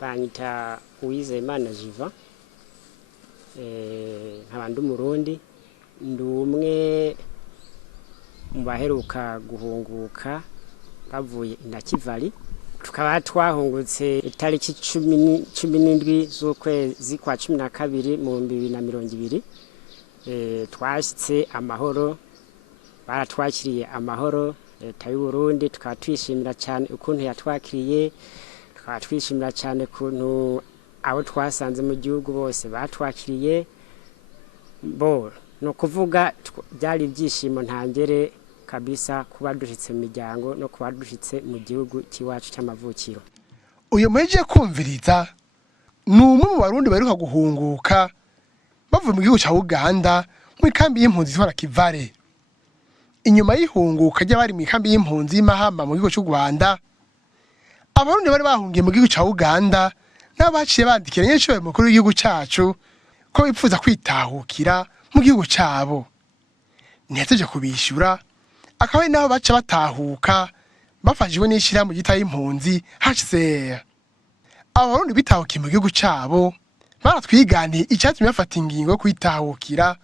banyita Uwizeyimana Jiva nk'abandi umurundi ndi umwe mu baheruka guhunguka bavuye Inakivari tukaba twahungutse itariki 17 z'ukwezi kwa 12 mu 2020 twashitse amahoro baratwakiriye amahoro leta y'u Burundi tukaba twishimira cyane ukuntu yatwakiriye twishimira cyane kuntu abo twasanze mu gihugu bose batwakiriye bo no kuvuga byari ibyishimo ntangere kabisa kuba dushitse mu miryango no kuba dushitse mu gihugu kiwacu cy'amavukiro. Uyu mweje kumviriza numwe mu barundi baheruka guhunguka bavuye mu gihugu cya Uganda mu ikambi y'impunzi z'I Nakivale. Inyuma y'ihunguka ry'abari mu ikambi y'impunzi y'Imahama mu gihugu cy'u Rwanda, abarundi bari bahungiye mu gihugu cya Uganda n'abaciye bandikira nyeshoye mukuru w'igihugu cyacu ko bipfuza kwitahukira mu gihugu cyabo. Ntiyateje kubishura akaba ari naho baca batahuka bafashijwe n'ishira mu gita y'impunzi HCR. Abarundi bitahukiye mu gihugu cyabo baratwiganiye icyatumye bafata ingingo yo kwitahukira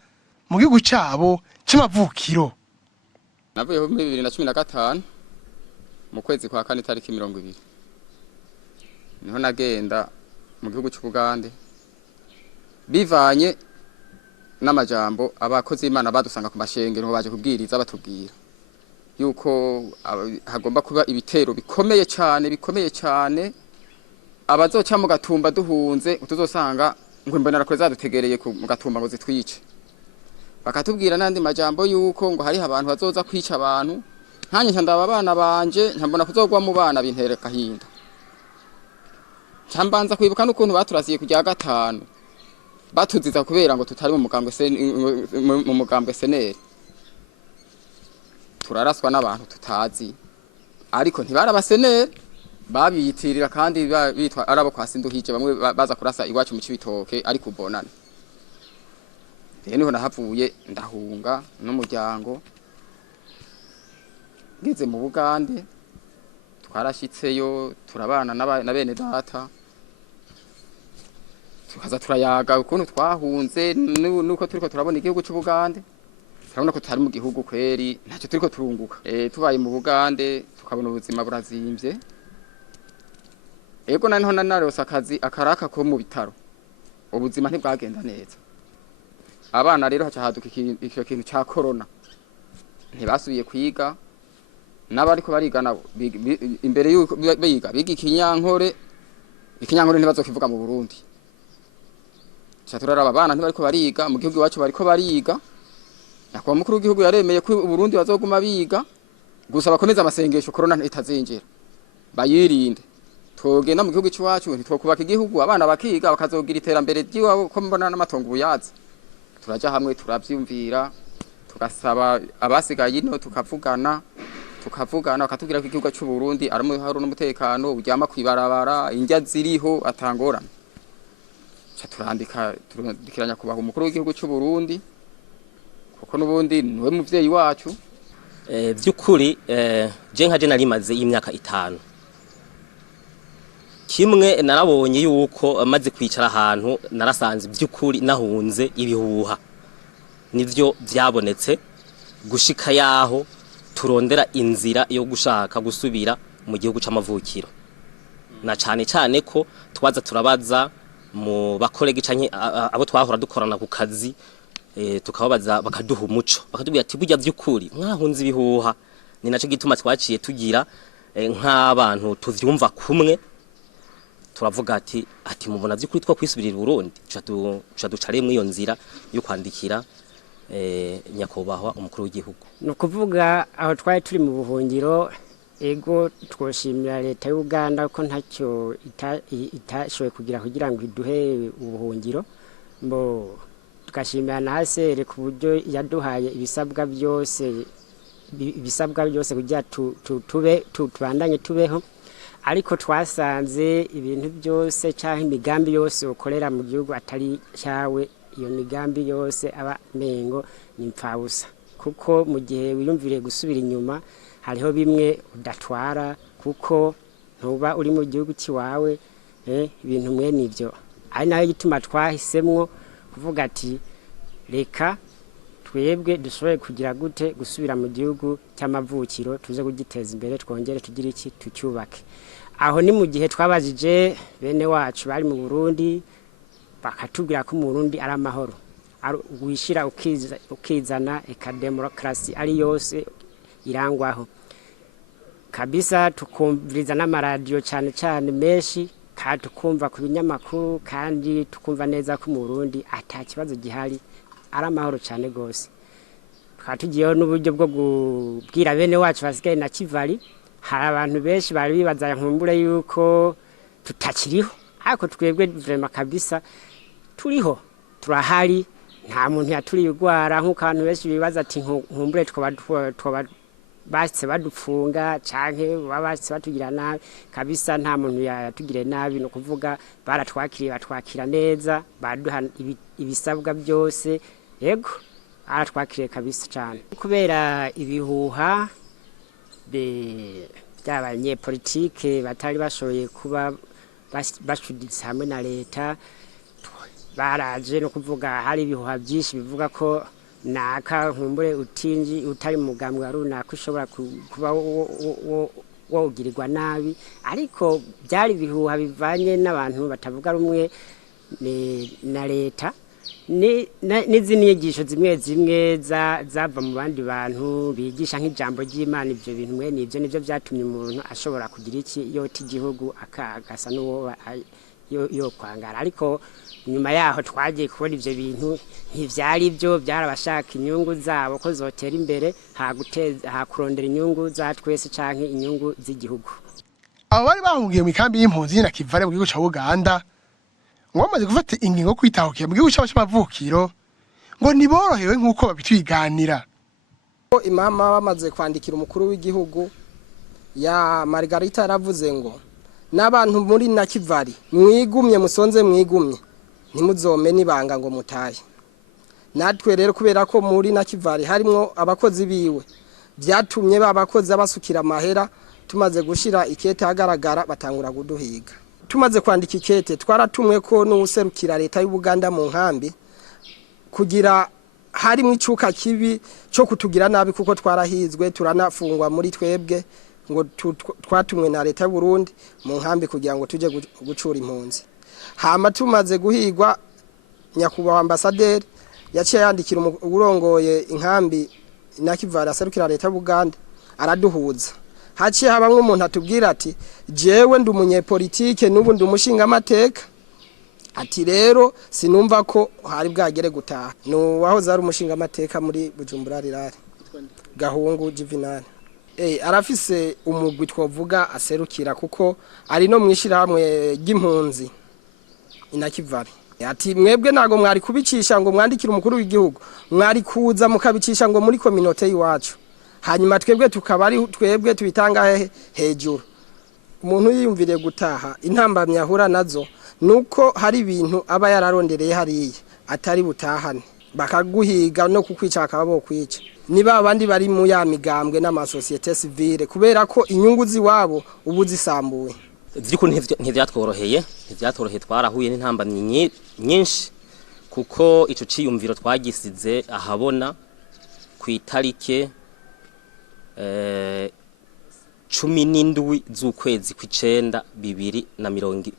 mu gihugu cyabo cy'amavukiro. Navuye mu 2015 mu kwezi kwa 4 tariki 20. Niho nagenda mu gihugu cy'Uganda bivanye n'amajambo abakozi Imana badusanga ku mashengero baje kubwiriza batubwira yuko hagomba kuba ibitero bikomeye cyane abazoca mu Gatumba duhunze utuzosanga ngo imbonera kure zadutegereye mu Gatumba ngo zitwice bakatubwira nandi majambo yuko ngo hari abantu bazoza kwica abantu nkanye ndaba abana banje nkambona kuzogwa mu bana bintere kahinda cyambanza kwibuka n'ukuntu baturasiye kujya gatanu batuziza kubera ngo tutari mu mugambwe seneri turaraswa n'abantu tutazi ariko ntibarabaseneri babiyitirira kandi bitwa arabo kwa Sinduhije bamwe baza kurasa iwacu mu Cibitoke ariko ubonana rero niho nahavuye ndahunga n'umuryango ngeze mu Bugande twarashitseyo turabana na bene data tukaza turayaga ukuntu twahunze nuko turiko turabona igihugu cy'Ubugande turabona ko tutari mu gihugu kweri ntacyo turiko turunguka tubaye mu Bugande tukabona ubuzima burazimvye ego naniho nanarose akazi akaraka ko mu bitaro ubuzima ntibwagenda neza abana rero haca haduka icyo kintu cya corona ntibasubiye kwiga n'abariko bariga nabo imbere yuko biga ikinyankore ntibazokivuga mu Burundi cyaturara abana ntibariko bariga mu gihugu wacu bariko bariga nakwa mukuru w'igihugu yaremeye ko Burundi bazoguma biga gusa bakomeza amasengesho corona itazinjira bayirinde twogenda mu gihugu cy'iwacu ntitwokubaka igihugu abana bakiga bakazogira iterambere ry'iwabo ko mbona n'amatongo buyaza turaja hamwe turavyumvira tugasaba abasigaye ino tukavugana bakatubwira ko igihugu cy'u Burundi hari n'umutekano uryama kwibarabara injya ziriho atangorana turandikiranya kubaha umukuru w'igihugu cy'u Burundi kuko n'ubundi niwe muvyeyi wacu by'ukuri je nkaje narimaze y'imyaka 5 kimwe narabonye yuko amaze kwicara ahantu narasanze by'ukuri nahunze ibihuha nivyo byabonetse gushika yaho turondera inzira yo gushaka gusubira mu gihugu c'amavukiro na cyane ko twaza turabaza mu bakorege canke abo twahora dukorana ku kazi tukababaza bakaduha umuco bakatubwira ati burya by'ukuri mwahunze ibihuha ni naco gituma twaciye tugira nk'abantu tuvyumva kumwe turavuga ati mubona by'ukuri two kwisubirira Burundi cha ducare mu iyo nzira yo kwandikira nyakubahwa umukuru w'igihugu. No kuvuga aho twari turi mu buhungiro ego twoshimira leta y'u Uganda ko ntacyo itashoye kugira ngo iduhe ubuhungiro mbo tugashimira na hasere ku buryo yaduhaye ibisabwa byose kugira tubandanye tubeho, ariko twasanze ibintu byose cyangwa imigambi yose ukorera mu gihugu atari cyawe, iyo migambi yose aba mengo ni impfabusa, kuko mu gihe wiyumviriye gusubira inyuma hariho bimwe udatwara kuko ntuba uri mu gihugu cy'iwawe, ibintu mwe nibyo ari nayo gituma twahisemwo kuvuga ati reka twebwe dushoboye kugira gute gusubira mu gihugu cy'amavukiro, tuze kugiteza imbere, twongere tugire iki tucyubake. Aho ni mu gihe twabajije bene wacu bari mu Burundi bakatubwira ko mu Burundi ari amahoro, wishira ukizana, eka demokrasi ari yose irangwaho kabisa. Tukumviriza n'amaradiyo cyane menshi, kandi tukumva ku binyamakuru, kandi tukumva neza ko mu Burundi ata kibazo gihari, ari amahoro cyane gose. Tukaba tugiyeho n'uburyo bwo kubwira bene wacu basigaye na Kivari. Hari abantu benshi bari bibaza nkumbure yuko tutakiriho, ariko twebwe vraiment kabisa turiho, turahari, nta muntu yaturiye urwara nk'uko abantu benshi bibaza ati nkumbure twoba base badupfunga canke babase batugira nabi. Kabisa nta muntu yatugire nabi, no kuvuga baratwakiriye, batwakira neza, baduha ibisabwa byose, yego aratwakiriye kabisa cyane. Kubera ibihuha by'abanyepolitike batari bashoboye kuba bashuditse hamwe na leta, baraje no kuvuga hari ibihuha byinshi bivuga ko naka nkumbure utari mugambwe runaka ushobora kuba wogirirwa nabi, ariko byari bihuha bivanye n'abantu batavuga rumwe na leta, n'izindi nyigisho zimwe zava mu bandi bantu bigisha nk'ijambo ry'Imana. Ibyo bintu mwe nibyo byatumye umuntu ashobora kugira iki yota igihugu akagasa n'uwo yo kwangara, ariko nyuma yaho twagiye kubona ibyo bintu ntivyari byo, byarabashaka inyungu zabo ko zotera imbere, kurondera inyungu za twese canke inyungu z'igihugu. Abo bari bahungiye mu ikambi y'impunzi na Kivale mu gihugu ca Uganda, ngo bamaze gufata ingingo yo kwitahukira mu gihugu cyabo cy'amavukiro, ngo niborohewe nk'uko babitwiganira. Imama bamaze kwandikira umukuru w'igihugu ya Margarita yaravuze ngo n'abantu muri na Kivari mwigumye, musonze mwigumye, ntimuzome nibanga ngo mutaye. Natwe rero kubera ko muri na Kivari harimo abakozi biwe, byatumye babakozi abasukira amahera, tumaze gushira ikete hagaragara batangura kuduhiga. Tumaze kwandika ikete twaratumwe ko n'userukira leta y'u Buganda mu nkambi, kugira harimo icuka kibi cyo kutugira nabi kuko twarahizwe turanafungwa muri twebwe, ngo twatumwe na leta y'u Burundi mu nkambi kugira ngo tuje gucura impunzi. Hama tumaze guhigwa, nyakubahwa ambasaderi yaciye yandikira urongoye inkambi na Kivale aserukira leta y'u Buganda, araduhuza. Haciye habamwe umuntu atubwira ati jewe ndi umunyepolitike n'ubu ndi umushinga amateka, ati rero sinumva ko hari bwagere gutaha. No wahoze ari umushinga amateka muri Bujumbura rirari Gahungu Juvenal. Arafise umugwi twovuga aserukira kuko ari no mwishira hamwe ry'impunzi ina Kivale. Ati mwebwe nago mwari kubicisha ngo mwandikira umukuru w'igihugu, mwari kuza mukabicisha ngo muri community yiwacu, hanyuma twebwe tukaba ari twebwe tubitanga hejuru. Umuntu yiyumviriye gutaha, intambamye ahura nazo nuko hari ibintu aba yararondereye hariye atari butahane, bakaguhiga no kukwica akababo kwica. Niba abandi bari mu ya migambwe n'amasosiyete civile, kubera ko inyungu ziwabo ubu zisambuwe. Vyiko ntivyatworoheye, twarahuye n'intambamye nyinshi, kuko ico ciyumviro twagisize ahabona ku itarike 17 z'ukwezi kw'icenda 2020,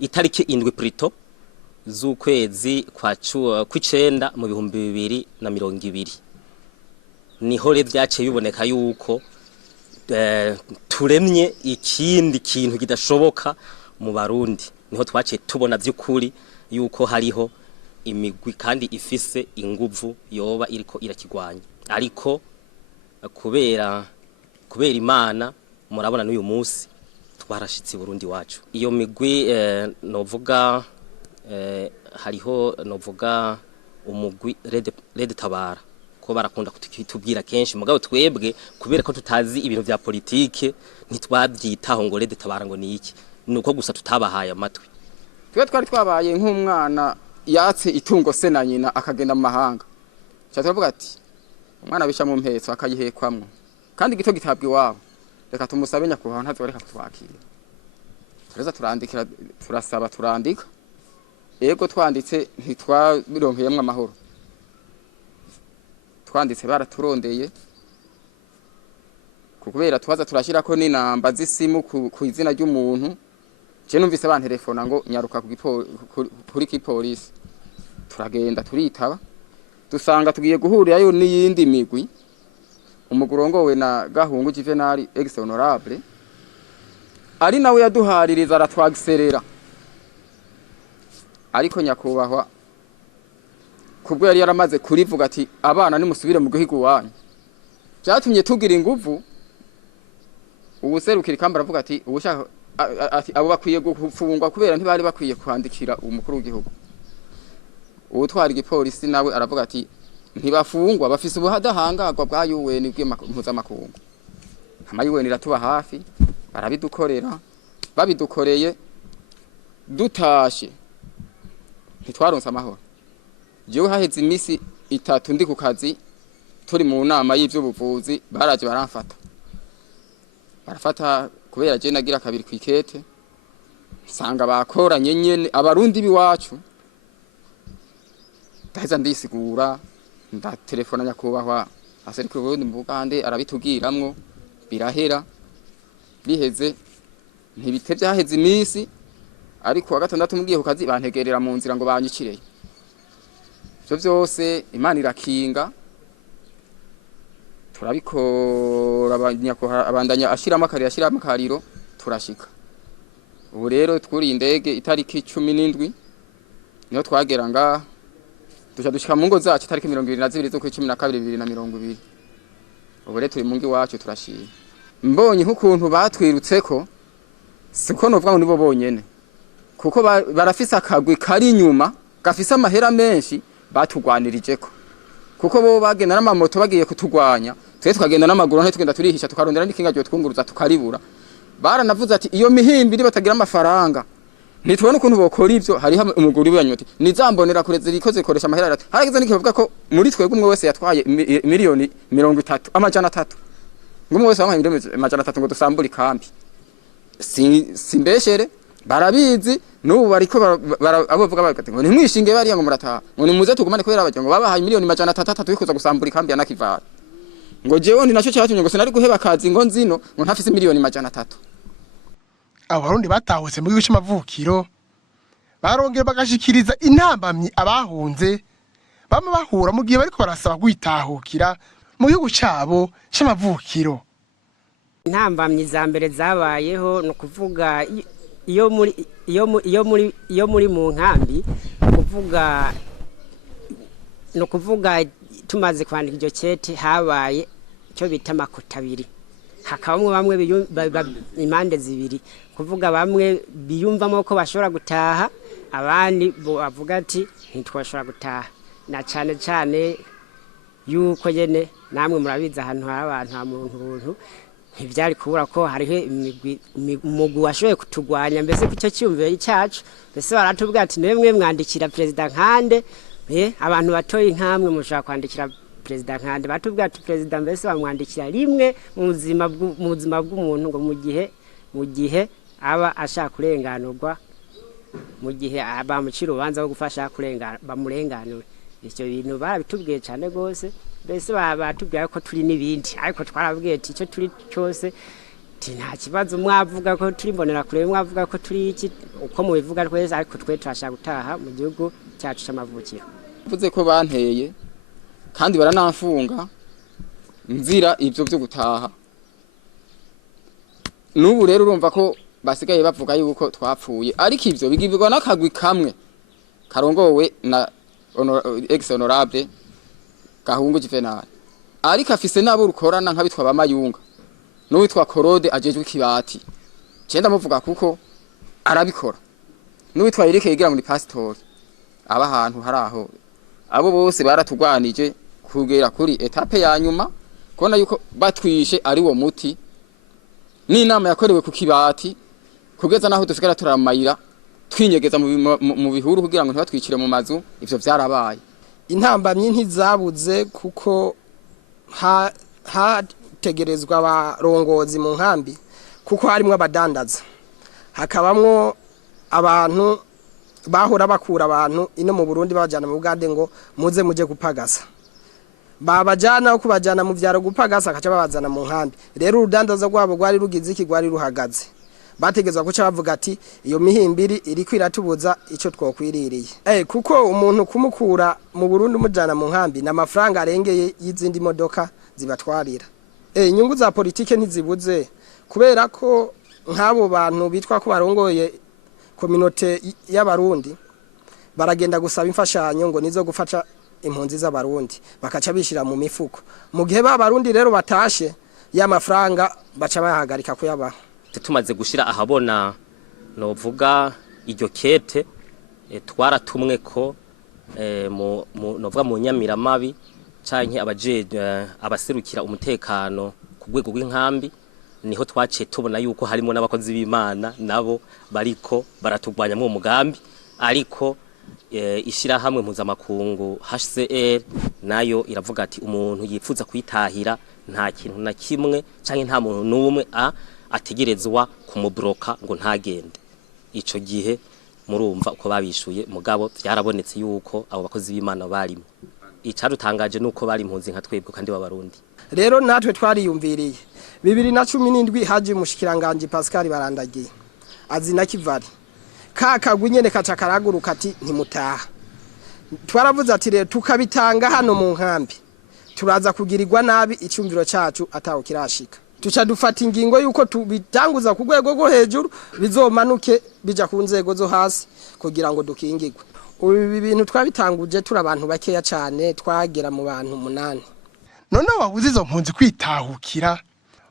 itarike 7 prito z'ukwezi kw'icenda mu 2020, niho rero vyaciye biboneka yuko turemye ikindi kintu kidashoboka mu Barundi. Niho twaciye tubona vy'ukuri yuko hariho imigwi kandi ifise inguvu yoba iriko irakigwanya, ariko kubera Imana murabona n'uyu munsi twarashitse Burundi wacu. Iyo migwi novuga hariho novuga umugwi Red Tabara ko barakunda kutubwira kenshi mugabo twebwe kubera ko tutazi ibintu vya politike ntitwabyitaho ngo Red Tabara ngo ni iki nuko gusa tutabahaye amatwi. Twe twari twabaye nk'umwana yatse itungo se na nyina akagenda mu mahanga. Cyaturavuga ati umwana bisha mu mpetso akayihekwamwo kandi gito gitabwa iwabo reka tumusabe nyakubaho ntazo bareka kutwakira. Tureza turandikira turasaba turandika ego twanditse ntitwabironkeyemwe amahoro. Twanditse baraturondeye kubera twaza turashira ko n'inamba z'isimu ku izina ry'umuntu. Je numvise bantelefona ngo nyaruka kuri kipolisi. Turagenda turitaba dusanga tugiye guhurirayo n'iyindi migwi umugurongowe na Gahungu Juvenal ex honorable ari nawe yaduhaririza aratwagiserera ariko nyakubahwa kubwo yari yaramaze kurivuga ati abana nimusubire mu gihugu wanyu byatumye tugira inguvu ubuserukira ikamba aravuga ati ubushaka ati abo bakwiye gufungwa kubera ntibari bakwiye kwandikira umukuru w'igihugu. Ubutwara igipolisi nawe aravuga ati ntibafungwa bafise ubuhadahangagwa bwa UN bw'impuzamakuru. Ama UN iratuba hafi barabidukorera babidukoreye dutashe ntitwaronse amahoro. Jewe haheze imisi 3 ndi ku kazi turi mu nama y'ivy'ubuvuzi baraje barafata kubera je nagira kabiri kwikete sanga bakoranye nyene abarundi biwacu ndaza ndisigura nda telefona nyakubahwa aserika ubundi mu Bugande arabitugiramwo birahera biheze ntibite byaheze imisi ariko wa gatandatu mugiye ku kazi bantegerera mu nzira ngo banyikireye. Byo byose Imana irakinga turabikora abandanya ashiramo akariro turashika. Ubu rero twuri indege itariki 17 niyo twagera nga dushika mu ngo zacu itariki 22 zo ku 12 2020. Ubu rero turi mu ngi wacu turashira. Mbonye nk'ukuntu batwirutseko siko novuga ngo nibo bonyene kuko barafise akagwi kari inyuma gafise amahera menshi batugwanirijeko kuko bo bagenda n'amamoto bagiye kutugwanya twe tukagenda n'amaguru nte tugenda turihisha tukarondera n'ikinga ryo twunguruza tukaribura. Baranavuze ati iyo mihimbi iri batagira amafaranga ntitubona ukuntu bokora ivyo hariho umuguri w'anyoti nizambonera kureze rikoze koresha amahera ati harageze n'ikivuga ko muri twebwe umwe wese yatwaye miliyoni 30 amajana 3 ngumwe wese wamuhaye miliyoni amajana 3 ngo dusambura ikambi simbeshere barabizi n'ubu bariko abo bavuga bagati ngo nimwishinge bari ngo murataha ngo nimuze tugumane kubera abaje ngo babahaye miliyoni amajana 3 bikuza gusambura ikambi ya Nakivara ngo jewe ndi naco cyatumye ngo sinari guheba kazi ngo nzino ngo ntafise miliyoni amajana 3. Abarundi batahutse mu gihugu c'amavukiro barongera bagashikiriza intambamyi abahunze bamwe bahura mu gihe bariko barasaba gwitahukira mu gihugu cabo c'amavukiro. Intambamyi za mbere zabayeho no kuvuga iyo muri mu nkambi kuvuga tumaze kwandika iryo cete habaye cyo bita makota abiri hakabamwe bamwe impande zibiri kuvuga bamwe biyumvamo ko bashobora gutaha abandi bavuga ati ntitwashobora gutaha na cyane yuko nyene namwe murabiza ahantu hari abantu ha muntu ntivyari kubura ko hariho umugwi washoboye kutugwanya mbese kucyo cyumvire cyacu mbese baratubwira ati nemwe mwandikira president Nkande abantu batoye inkamwe mushaka kwandikira president Nkande batubwira ati president mbese bamwandikira rimwe mu buzima bw'umuntu ngo mu gihe aba ashaka kurenganurwa mu gihe bamucira ubanza wo gufasha kurengana bamurenganure. Icyo bintu barabitubwiye cyane gose mbese batubwiye ko turi nibindi ariko twarabwiye ati icyo turi cyose nta kibazo mwavuga ko turi mbonera kure mwavuga ko turi iki uko mubivuga twese ariko twe turashaka gutaha mu gihugu cyacu c'amavukiro. Vuze ko banteye kandi baranamfunga nzira ivyo byo gutaha. Nubu rero urumva ko basigaye bavuga yuko twapfuye ariko ivyo bigibirwa nakagwi kamwe karongowe na ex honorable Gahungu Juvenal ariko afise nabo rukorana nkabitwa bamayunga n'uwitwa Korode ajejwe kibati cenda muvuga kuko arabikora n'uwitwa Eric yigira muri pastor aba ahantu hari aho abo bose baratugwanije kugera kuri etape ya nyuma kubona yuko batwishe ari wo muti n'inama yakorewe ku kibati kugeza naho dusigara turamayira twinyegeza mu bihuru kugira ngo ntibatwicire mu mazu ivyo vyarabaye. Intambamyi ntizabuze kuko hategerezwa abarongozi mu nkambi kuko harimwo abadandaza hakabamwo abantu bahora bakura abantu ino mu Burundi babajana mu Uganda ngo muze muje gupagasa babajana kubajana mu vyaro gupagasa akaca babazana mu nkambi. Rero urudandaza rwabo rwari rugize iki rwari ruhagaze bategezwa kuca bavuga ati iyo mihimbiri iri kwiratubuza ico twokwiririye kuko umuntu kumukura mu Burundi umujana mu nkambi na mafaranga arengeye y'izindi modoka zibatwarira. Inyungu za politike ntizibuze kubera ko nk'abo bantu bitwa ko barongoye kominote y'abarundi baragenda gusaba imfashanyo ngo nizo gufasha impunzi z'abarundi bakaca bishira mu mifuko mu gihe b'abarundi rero batashe ya mafaranga baca bahagarika kuyabaha. Tumaze gushira ahabona novuga iryo kete twaratumwe ko novuga mu Nyamiramabi canke abaserukira umutekano ku rwego rw'inkambi niho twaciye tubona yuko harimo n'abakozi b'Imana nabo bariko baratugwanya mu mugambi ariko ishirahamwe mpuzamakungu HCR nayo iravuga ati umuntu yifuza kwitahira nta kintu na kimwe canke nta muntu n'umwe ategerezwa kumubroka ngo ntagende. Ico gihe murumva uko babishuye mugabo byarabonetse yuko abo bakozi b'Imana barimo. Icarutangaje nuko bari impunzi nka twebwe kandi b'abarundi. Rero natwe twariyumviriye 2017 haje umushikiranganje Pascal Barandagiye azina Kivari kakagwe nyene kaca karaguruka ati ntimutaha. Twaravuze ati rero tukabitanga hano mu nkambi turaza kugirirwa nabi icyumviro cyacu ataho kirashika tuca dufata ingingo yuko tubitanguza ku rwego rwo hejuru bizomanuke bija ku nzego zo hasi kugira ngo dukingirwe. Ubu bintu twabitanguje turi abantu bakeya cyane twagera mu bantu 8. None wabuze izo mpunzi kwitahukira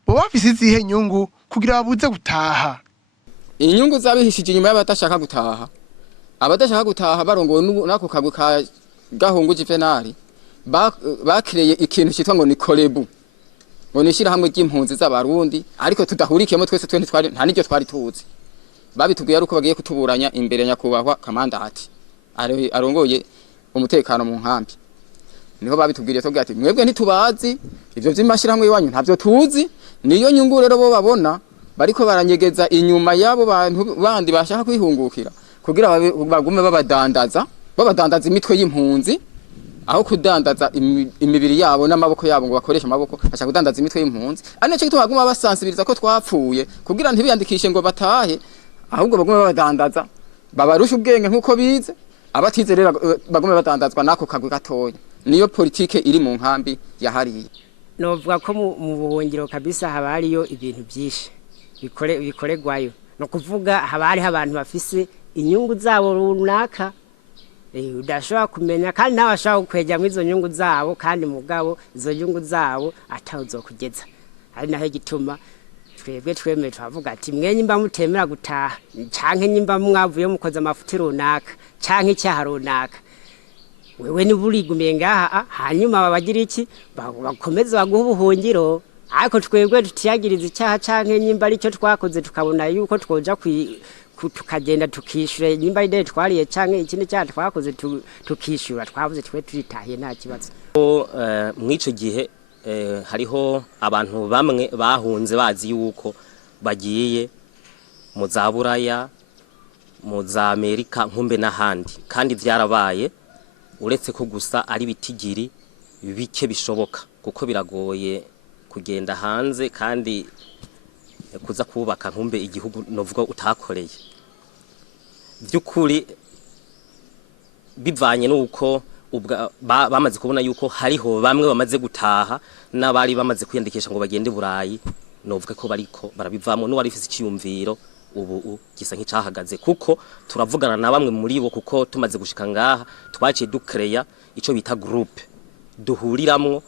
bo bafise izihe nyungu kugira babuze gutaha? Inyungu zabihishije inyuma y'abatashaka gutaha. Abadashaka gutaha barongowe nako kagwe ka Gahungu Juvenal bakireye ikintu cyitwa ngo ni kolebu. Ngo nishira hamwe ry'impunzi z'abarundi ariko tudahurikiyemo twese twari nta niryo twari tuzi. Babitubwiye ari uko bagiye kutuburanya imbere nyakubahwa kamandati arongoye umutekano mu nkambi. Niho babitubwiriye tubwira ati mwebwe ntitubazi ivyo vy'imashirahamwe iwanyu ntavyo tuzi niyo nyungu rero bo babona bariko baranyegeza inyuma yabo bantu bandi bashaka kwihungukira kugira bagume babadandaza imitwe y'impunzi aho kudandaza imibiri yabo n'amaboko yabo ngo bakoresha amaboko ashaka kudandaza imitwe y'impunzi ari naco gituma baguma basansibiriza ko twapfuye kugira ntibiyandikishe ngo batahe ahubwo bagume babadandaza babarusha ubwenge nkuko bize abatize rero bagume badandazwa nako kagwe gatoya. Niyo politike iri mu nkambi yahariye. Novuga ko mu buhungiro kabisa habariyo ibintu byinshi bikoregwayo no kuvuga habari abantu bafise inyungu zabo runaka udashobora kumenya kandi nawe ashaka kweja mu izo nyungu zabo kandi mugabo izo nyungu zabo atawuzokugeza. Ari naho gituma twebwe twemeye twavuga ati mwenye mba mutemera gutaha canke nyimba mwavuye mukoza amafuti runaka canke icyaha runaka wewe ni burigumiye ngaha hanyuma babagira iki bakomeza baguha ubuhungiro ariko twebwe tutiyagiriza icyaha canke nyimba ari cyo twakoze tukabona yuko twoja tukagenda tukishura nyimba ide twariye canke ikindi cyaha twakoze tukishura twavuze twe turitahiye nta kibazo. Mwico gihe hariho abantu bamwe bahunze bazi yuko bagiye mu za Buraya mu za Amerika nkumbe n'ahandi kandi vyarabaye uretse ko gusa ari bitigiri bike bishoboka kuko biragoye kugenda hanze kandi kuza kubaka nkumbe igihugu novuga utakoreye byukuri bivanye nuko bamaze kubona yuko hariho bamwe bamaze gutaha n'abari bamaze kwiyandikisha ngo bagende Burayi novuga ko bariko barabivamo no warifise iciyumviro ubu gisa nk'icahagaze kuko turavugana na bamwe muri bo kuko tumaze gushika ngaha twaciye ducreya ico bita groupe duhuriramwo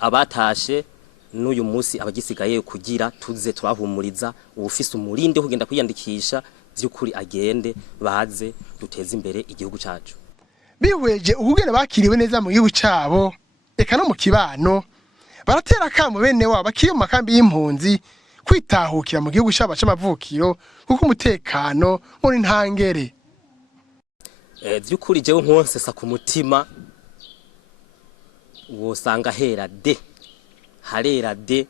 abatashe n'uyu munsi abagisigaye kugira tuze turahumuriza ubufise umurinde kugenda kwiyandikisha by'ukuri agende baze duteze imbere igihugu cacu. bihweje ukugene bakiriwe neza mu gihugu cabo eka no mu kibano baratera akamo bene wabo bakiri mu makambi y'impunzi kwitahukira mu gihugu cabo c'amavukiro kuko umutekano muri ntangere. Vy'ukuri jewe nkonsesa ku mutima wosanga harera de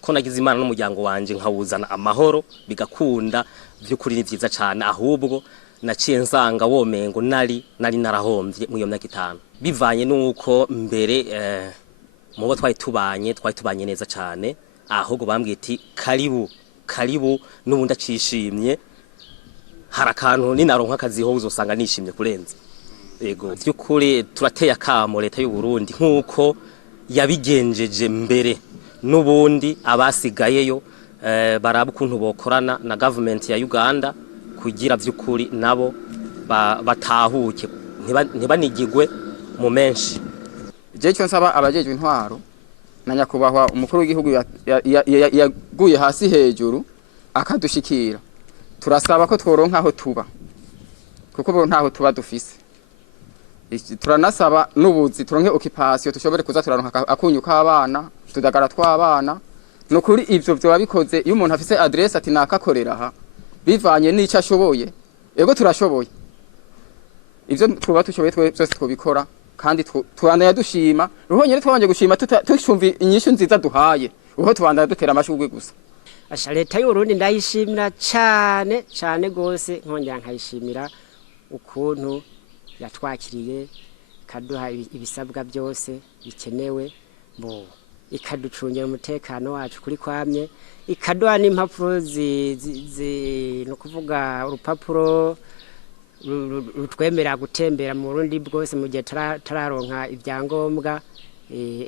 ko nagize Imana n'umuryango wanje nkawuzana amahoro bigakunda vy'ukuri ni vyiza cane ahubwo naciye nsanga womengo nari narahomvye mu iyo myaka 5 bivanye nuko mbere mubo twari tubanye neza cane ahubwo bambwiye ati karibu n'ubundi acishimye harakantu ninaronka akazi ho uzosanga nishimye kurenza. Yego vy'ukuri turateye akamo leta y'u Burundi nkuko yabigenjeje mbere n'ubundi abasigayeyo baraba ukuntu bokorana na government ya Uganda kugira vy'ukuri nabo batahuke ntibanigigwe mu menshi. Je cyo nsaba abajejwe intwaro na nyakubahwa umukuru w'igihugu yaguye hasi hejuru akadushikira turasaba ko tworonka aho tuba kuko bo ntaho tuba dufise. Turanasaba n'ubuzi turonke occupation tushobore kuza turaronka akunyu k'abana tudagara tw'abana no kuri ivyo byo babikoze iyo umuntu afise adresse ati nakakorera aha bivanye n'ico ashoboye ego turashoboye ivyo tuba tushoboye twese twobikora kandi twandanya dushima ruhonyere twabanje gushima tushumva inyishu nziza duhaye uho twandanya dutera amashugwe gusa. Asha leta y'u Burundi ndayishimira cyane gose nkongera nkayishimira ukuntu yatwakiriye kaduha ibisabwa byose bikenewe ikaducungira umutekano wacu kuri kwamye ikaduha n'impapuro no kuvuga urupapuro rutwemera gutembera mu Burundi bwose mu gihe tararonka ibyangombwa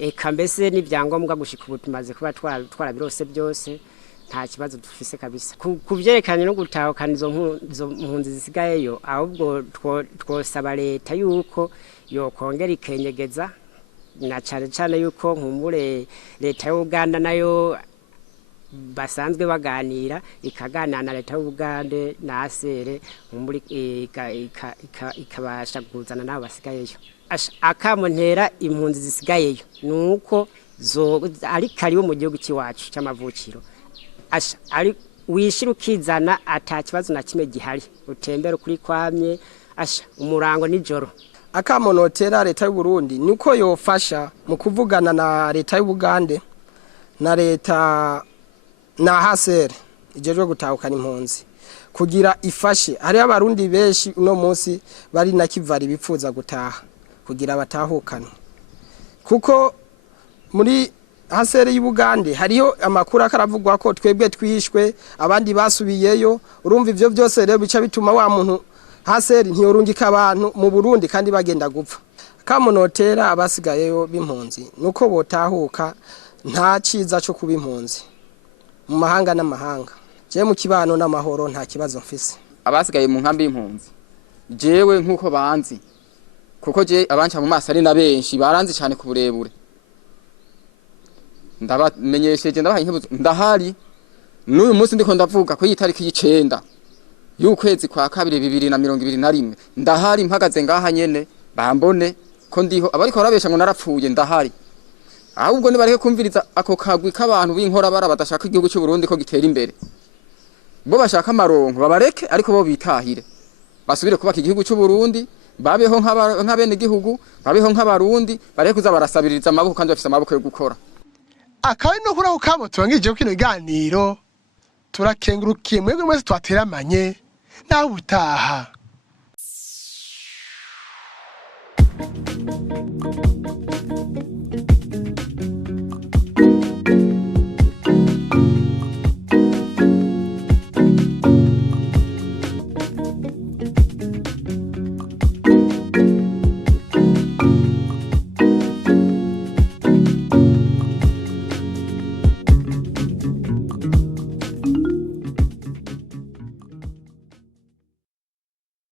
eka mbese n'ibyangombwa gushika ubu tumaze kuba twarabirose byose nta kibazo dufise kabisa kuvyerekanye no gutahukana izo mpunzi zisigayeyo ahubwo twosaba leta yuko yokongera ikenyegeza na cyane yuko nkumbure leta y'u Uganda nayo basanzwe baganira ikaganana na leta y'u Uganda na ASR nkumbure ikabasha kuzana nabo basigayeyo. Akamontera impunzi zisigayeyo nuko ari karibu mu gihugu cyacu cy'amavukiro ari wishira ukizana atakibazo na kimwe gihari utembera kuri kwamye umurango nijoro. Akamonotera leta y'u Burundi niko yofasha mu kuvugana na leta y'u Bugande na leta na ASR ijejwe gutahukana impunzi kugira ifashe hari abarundi benshi uno munsi bari na Kivari bipfuza gutaha kugira batahukana kuko muri ASR y'Ubugande hariho amakuru akaravugwa ko twebwe twishwe abandi basubiyeyo urumva ivyo byose rero bica bituma wa muntu ASR ntiyorungika abantu mu Burundi kandi bagenda gupfa. Kamonotera abasigayeyo b'impunzi nuko botahuka nta ciza cyo kuba impunzi mu mahanga n'amahanga je mu kibano n'amahoro nta kibazo mfise. Abasigaye mu nkambi y'impunzi jewe nkuko banzi kuko je abanca mu maso ari na benshi baranzi cyane ku burebure ndabamenyesheje ndabaha inkebuzo ndahari n'uyu munsi ndiko ndavuga ko yitariki y'icenda y'ukwezi kwa 2021 ndahari mpagaze ngaha nyene bambone ko ndiho abariko barabesha ngo narapfuye ndahari ahubwo ni bareke kumviriza ako kagwi k'abantu b'inkora bara badashaka igihugu cy'u Burundi ko gitera imbere bo bashaka amaronko babareke ariko bo bitahire basubire kubaka igihugu cy'u Burundi babeho nk'abene igihugu babeho nk'abarundi bareke kuza barasabiriza amaboko kandi bafise amaboko yo gukora. Akawe no kuraho kamo tubangije kino biganiro turakengurukiye mwebwe mwese twateramanye naho ubutaha.